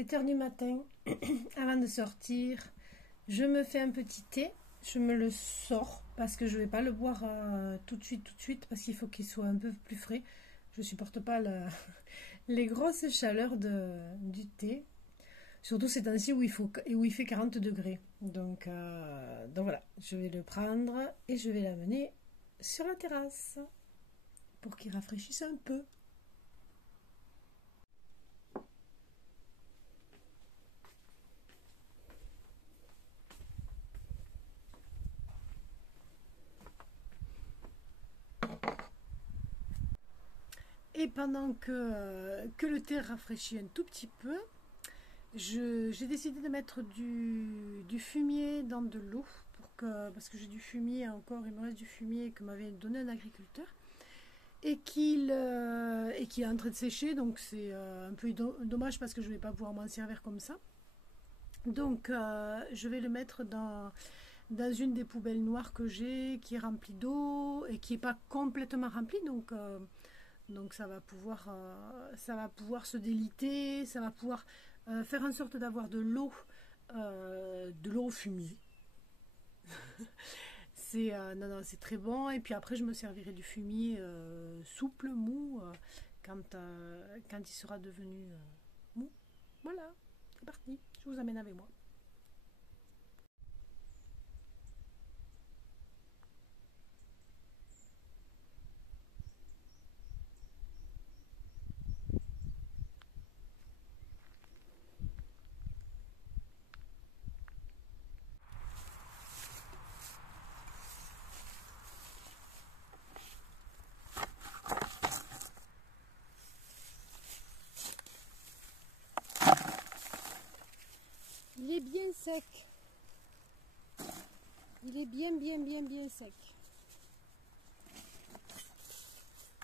7 h du matin, avant de sortir, je me fais un petit thé. Je me le sors parce que je ne vais pas le boire tout de suite, parce qu'il faut qu'il soit un peu plus frais. Je ne supporte pas les grosses chaleurs du thé. Surtout ces temps-ci où il fait 40 degrés. Donc voilà, je vais le prendre et je vais l'amener sur la terrasse pour qu'il rafraîchisse un peu. Et pendant que le thé rafraîchit un tout petit peu, j'ai décidé de mettre du fumier dans de l'eau parce que j'ai du fumier encore, il me reste du fumier que m'avait donné un agriculteur et qu'il est en train de sécher, donc c'est un peu dommage parce que je ne vais pas pouvoir m'en servir comme ça. Donc je vais le mettre dans une des poubelles noires que j'ai, qui est remplie d'eau et qui n'est pas complètement remplie, donc ça va pouvoir se déliter, ça va pouvoir faire en sorte d'avoir de l'eau au fumier. Non, c'est très bon. Et puis après, je me servirai du fumier souple, mou, quand il sera devenu mou. Voilà, c'est parti. Je vous amène avec moi. Il est bien sec. Il est bien sec.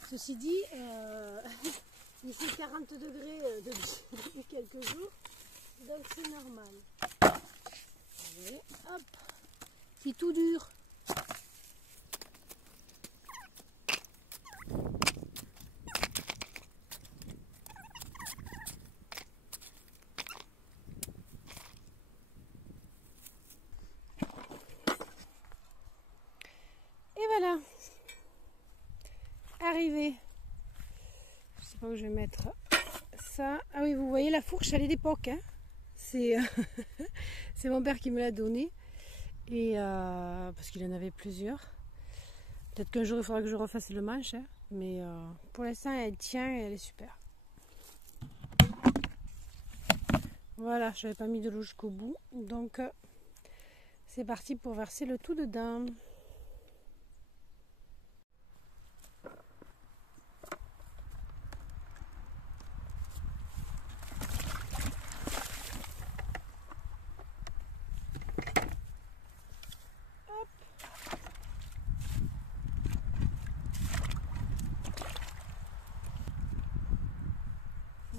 Ceci dit, il fait 40 degrés depuis quelques jours, donc c'est normal. Allez, hop, c'est tout dur. Et voilà, arrivé. Je sais pas où je vais mettre ça. Ah oui, vous voyez la fourche, elle est d'époque. Hein, c'est mon père qui me l'a donnée. Et parce qu'il en avait plusieurs. Peut-être qu'un jour il faudra que je refasse le manche. Hein, mais pour l'instant, elle tient et elle est super. Voilà, je n'avais pas mis de l'eau jusqu'au bout. Donc c'est parti pour verser le tout dedans.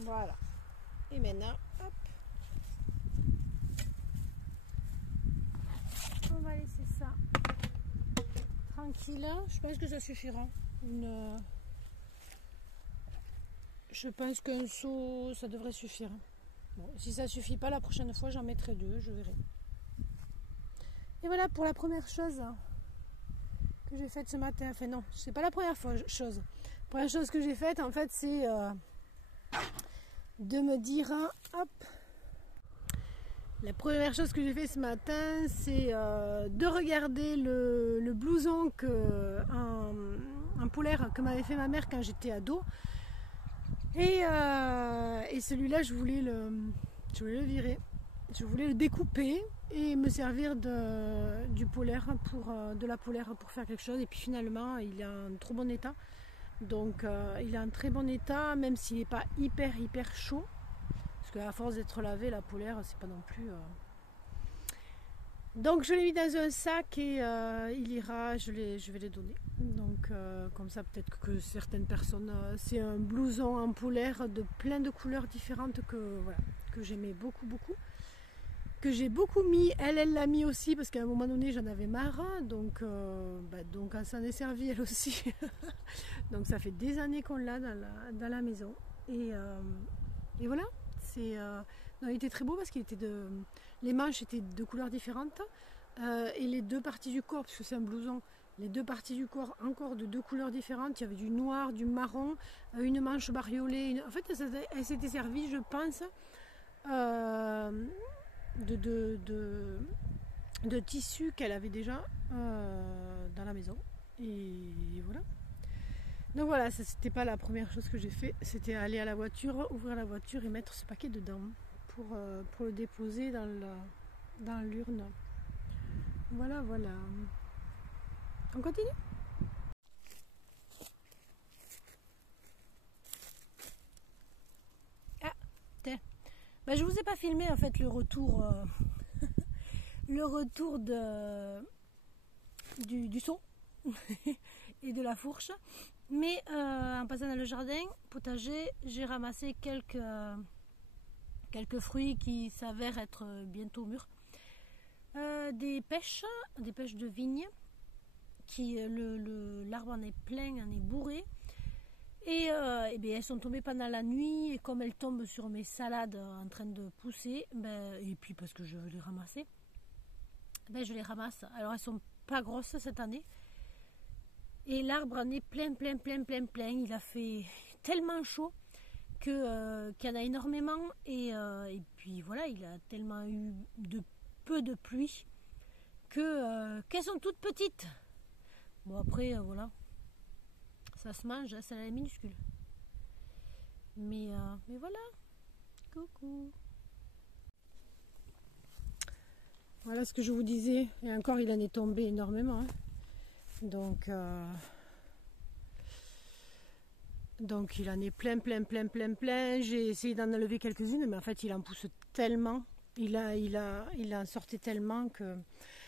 Voilà. Et maintenant, hop. On va laisser ça tranquille. Je pense que ça suffira. Je pense qu'un seau, ça devrait suffire. Bon, si ça suffit pas, la prochaine fois, j'en mettrai 2, je verrai. Et voilà pour la première chose que j'ai faite ce matin. Enfin non, c'est pas la première chose. La première chose que j'ai faite, en fait, c'est de me dire, hop, la première chose que j'ai fait ce matin, c'est de regarder le blouson en polaire que m'avait fait ma mère quand j'étais ado. Et celui-là, je voulais le virer. Je voulais le découper et me servir de la polaire pour faire quelque chose. Et puis finalement, il est en trop bon état. Donc il est en très bon état, même s'il n'est pas hyper chaud. Parce qu'à force d'être lavé, la polaire, c'est pas non plus... Donc je l'ai mis dans un sac et il ira, je vais les donner. Donc comme ça, peut-être que certaines personnes... c'est un blouson en polaire de plein de couleurs différentes que j'aimais beaucoup. Que j'ai beaucoup mis, elle l'a mis aussi parce qu'à un moment donné j'en avais marre, donc elle s'en est servie elle aussi. Donc ça fait des années qu'on l'a dans la maison et voilà, Non, il était très beau parce qu'il était les manches étaient de couleurs différentes et les deux parties du corps, parce que c'est un blouson, les deux parties du corps encore de deux couleurs différentes. Il y avait du noir, du marron, une manche bariolée. En fait, elle s'était servie, je pense, de, de, de, de tissu qu'elle avait déjà dans la maison. Et voilà. Donc voilà, ça c'était pas la première chose que j'ai fait, c'était aller à la voiture, ouvrir la voiture et mettre ce paquet dedans pour le déposer dans l'urne. Voilà, voilà. On continue? Ah, tiens. Bah, je vous ai pas filmé en fait le retour du seau et de la fourche. Mais en passant dans le jardin potager, j'ai ramassé quelques fruits qui s'avèrent être bientôt mûrs. Des pêches de vigne, l'arbre en est plein, en est bourré. Et bien, elles sont tombées pendant la nuit, et comme elles tombent sur mes salades en train de pousser, et puis parce que je veux les ramasser, je les ramasse. Alors elles sont pas grosses cette année. Et l'arbre en est plein. Il a fait tellement chaud qu'il y en a énormément. Et puis voilà, il a tellement eu peu de pluie qu'elles sont toutes petites. Bon après, voilà. Ça se mange, ça a la minuscule. Mais voilà. Coucou. Voilà ce que je vous disais. Et encore, il en est tombé énormément. Hein. Donc il en est plein. J'ai essayé d'en enlever quelques-unes, mais en fait il en pousse tellement, il en sortait tellement que.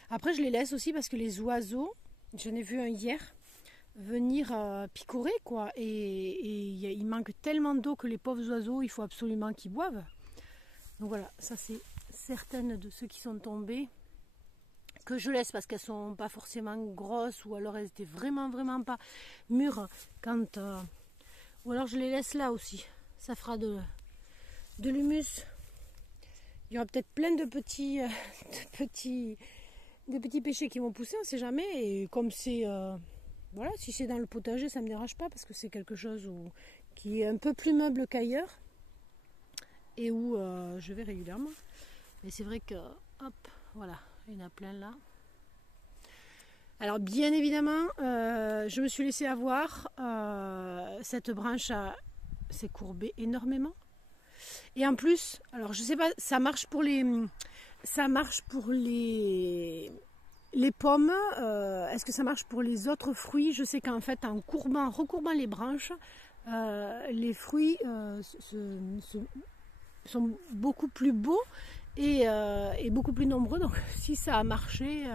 Après je les laisse aussi parce que les oiseaux, j'en ai vu un hier venir picorer quoi, et il manque tellement d'eau que les pauvres oiseaux, il faut absolument qu'ils boivent. Donc voilà, ça c'est certaines de ceux qui sont tombés que je laisse parce qu'elles sont pas forcément grosses, ou alors elles étaient vraiment pas mûres quand ou alors je les laisse là aussi, ça fera de l'humus. Il y aura peut-être plein de petits péchés qui vont pousser, on sait jamais. Et comme c'est voilà, si c'est dans le potager, ça me dérange pas parce que c'est quelque chose qui est un peu plus meuble qu'ailleurs et où je vais régulièrement. Mais c'est vrai que hop, voilà, il y en a plein là. Alors bien évidemment, je me suis laissée avoir. Cette branche s'est courbée énormément. Et en plus, alors je sais pas, ça marche pour les pommes. Est-ce que ça marche pour les autres fruits? Je sais qu'en fait, en recourbant les branches, les fruits sont beaucoup plus beaux et beaucoup plus nombreux. Donc si ça a marché,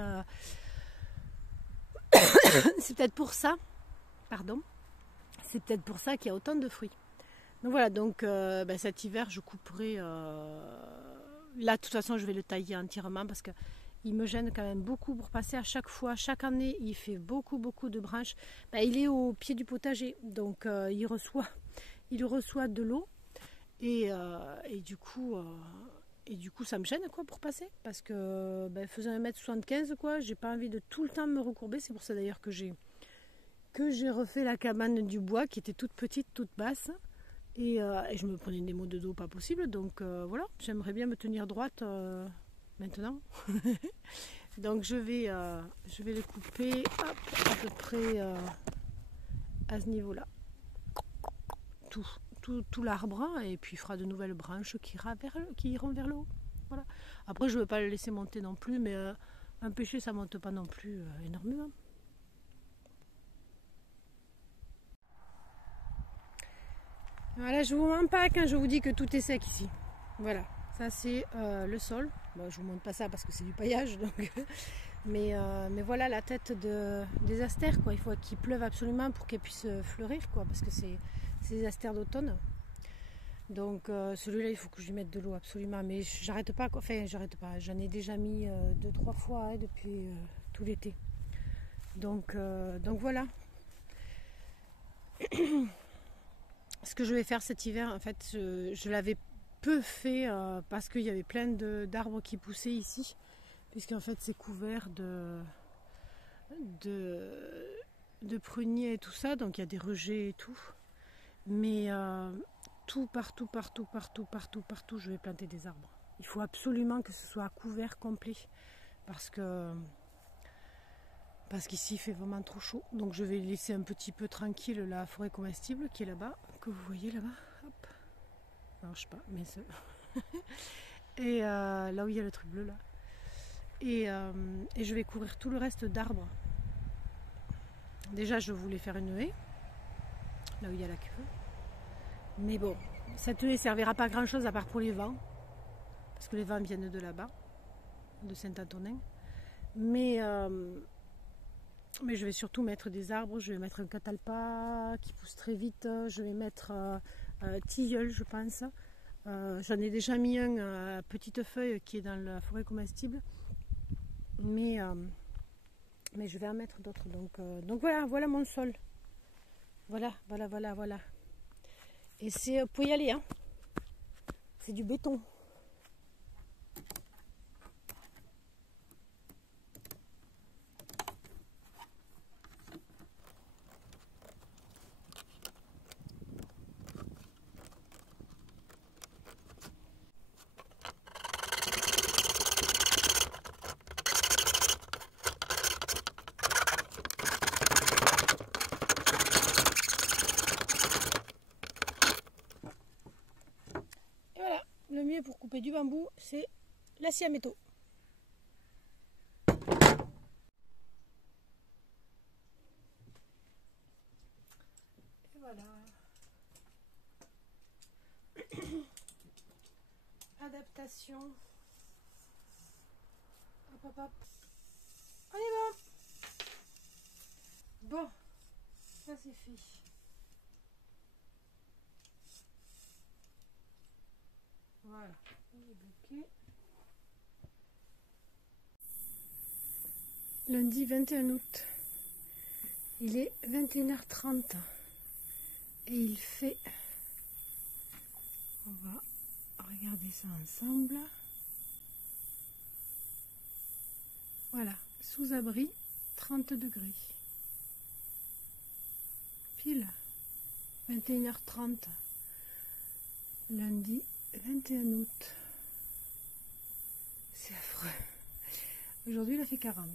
c'est peut-être pour ça. Pardon. C'est peut-être pour ça qu'il y a autant de fruits. Donc voilà, donc cet hiver je couperai. Là de toute façon je vais le tailler entièrement parce qu'il me gêne quand même beaucoup pour passer à chaque fois. Chaque année il fait beaucoup de branches. Il est au pied du potager, donc il reçoit de l'eau et du coup ça me gêne quoi pour passer, parce que faisant 1m75 quoi, j'ai pas envie de tout le temps me recourber. C'est pour ça d'ailleurs que j'ai refait la cabane du bois qui était toute petite, toute basse, et je me prenais des maux de dos pas possible. Donc voilà, j'aimerais bien me tenir droite maintenant. Donc je vais le couper hop, à peu près à ce niveau là, tout l'arbre, et puis il fera de nouvelles branches qui iront vers le haut. Voilà. Après je ne veux pas le laisser monter non plus, mais un pêcher ça monte pas non plus énormément. Voilà, je vous mens pas quand je vous dis que tout est sec ici. Voilà, ça c'est le sol. Bon, je vous montre pas ça parce que c'est du paillage, donc. Mais voilà la tête des astères quoi. Il faut qu'il pleuve absolument pour qu'elles puissent fleurir quoi, parce que c'est des astères d'automne. Donc celui-là il faut que je lui mette de l'eau absolument. Mais j'arrête pas quoi. Enfin j'arrête pas. J'en ai déjà mis 2-3 fois depuis tout l'été. Donc voilà. Ce que je vais faire cet hiver, en fait, je l'avais peu fait parce qu'il y avait plein d'arbres qui poussaient ici, puisqu'en fait c'est couvert de pruniers et tout ça, donc il y a des rejets et tout. Mais tout, partout, je vais planter des arbres. Il faut absolument que ce soit à couvert complet, parce qu'ici il fait vraiment trop chaud. Donc je vais laisser un petit peu tranquille la forêt comestible qui est là-bas, que vous voyez là-bas. Hop. Alors je sais pas, mais ça... Et là où il y a le truc bleu là. Et je vais couvrir tout le reste d'arbres. Déjà je voulais faire une haie, là où il y a la cuve. Mais bon, cette haie ne servira pas à grand chose à part pour les vents. Parce que les vents viennent de là-bas, de Saint-Antonin. Mais je vais surtout mettre des arbres. Je vais mettre un catalpa qui pousse très vite. Je vais mettre tilleul, je pense. J'en ai déjà mis un à petite feuille qui est dans la forêt comestible. Mais je vais en mettre d'autres. Donc voilà mon sol. Voilà. Et c'est, vous pouvez y aller, hein. C'est du béton. Le mieux pour couper du bambou, c'est la scie à métaux. Et voilà. Adaptation. Hop. On est bon. Bon, ça c'est fait. Voilà, il est bloqué. Lundi 21 août, il est 21h30 et il fait, on va regarder ça ensemble, voilà, sous abri 30 degrés, pile 21h30, lundi 21 août, c'est affreux, aujourd'hui il a fait 40.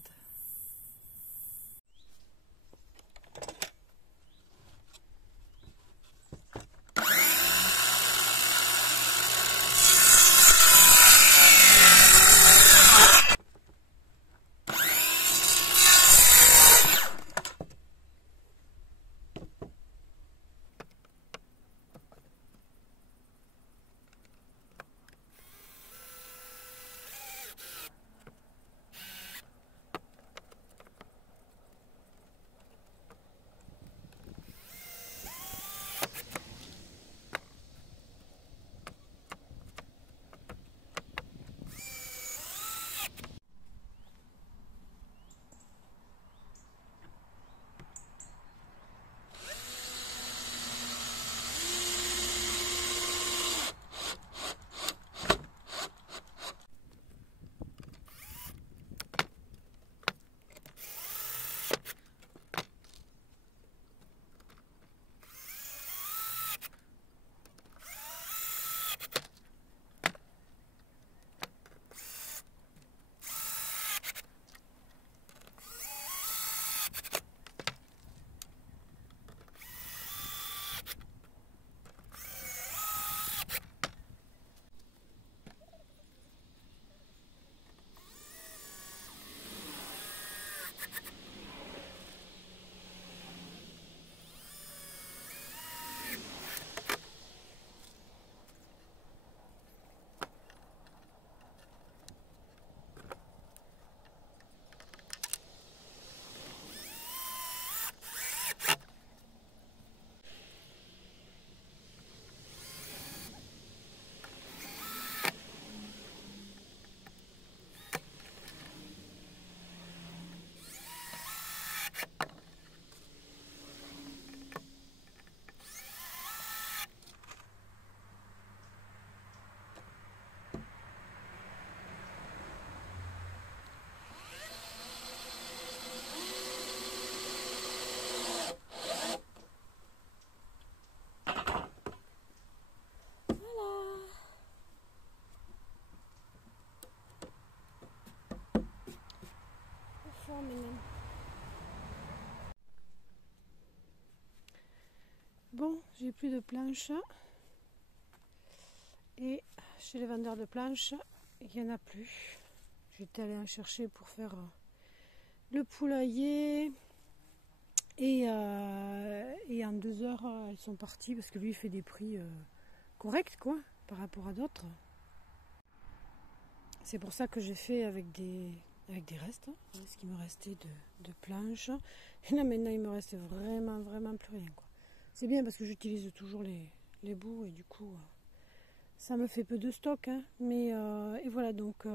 j'ai plus de planches. Et chez les vendeurs de planches, il n'y en a plus. J'étais allée en chercher pour faire le poulailler. Et en 2 heures, elles sont parties parce que lui, il fait des prix corrects, quoi, par rapport à d'autres. C'est pour ça que j'ai fait avec des restes, hein, ce qui me restait de planches. Et là, maintenant, il me reste vraiment, vraiment plus rien, quoi. C'est bien parce que j'utilise toujours les bouts et du coup, ça me fait peu de stock. Hein, mais, et voilà, donc,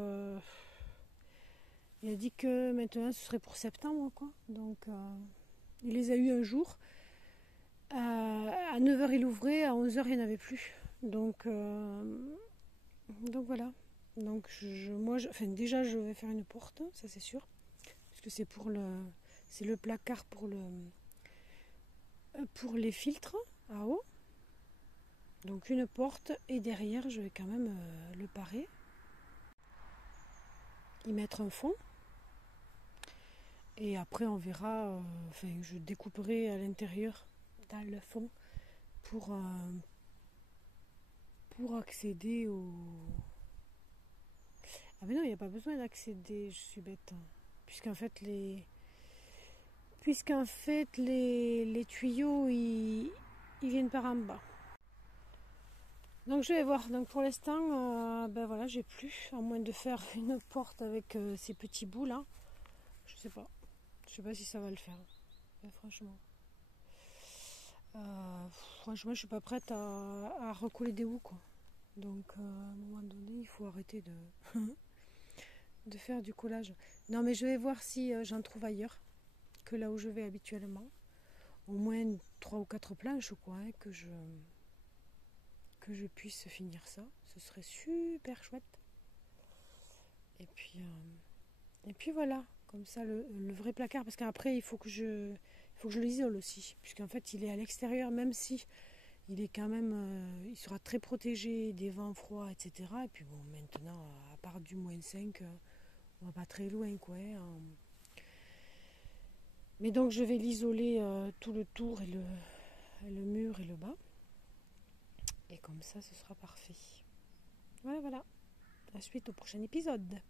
il a dit que maintenant, ce serait pour septembre, quoi. Donc, il les a eu un jour. À 9h, il ouvrait, à 11h, il n'y en avait plus. Donc voilà. Donc enfin, déjà je vais faire une porte, ça c'est sûr, parce que c'est le placard pour les filtres à eau. Donc une porte et derrière je vais quand même le parer, y mettre un fond et après on verra. Enfin je découperai à l'intérieur dans le fond pour accéder au. Ah mais non, il n'y a pas besoin d'accéder, je suis bête. Puisqu'en fait les tuyaux ils viennent par en bas. Donc je vais voir. Donc pour l'instant, ben voilà, j'ai plus, à moins de faire une porte avec ces petits bouts là. Je sais pas. Je sais pas si ça va le faire. Mais franchement. Franchement, je suis pas prête à recoller des bouts, quoi. Donc à un moment donné, il faut arrêter de faire du collage. Non mais je vais voir si j'en trouve ailleurs que là où je vais habituellement. Au moins 3 ou 4 planches, quoi, hein, que je puisse finir ça. Ce serait super chouette. Et puis voilà, comme ça le vrai placard, parce qu'après il faut que je l'isole aussi, puisqu'en fait il est à l'extérieur, même si il est quand même, il sera très protégé des vents froids, etc. Et puis bon, maintenant, à part du -5, on va pas très loin, quoi. Hein. Mais donc je vais l'isoler tout le tour et le mur et le bas. Et comme ça, ce sera parfait. Voilà, voilà. À la suite au prochain épisode.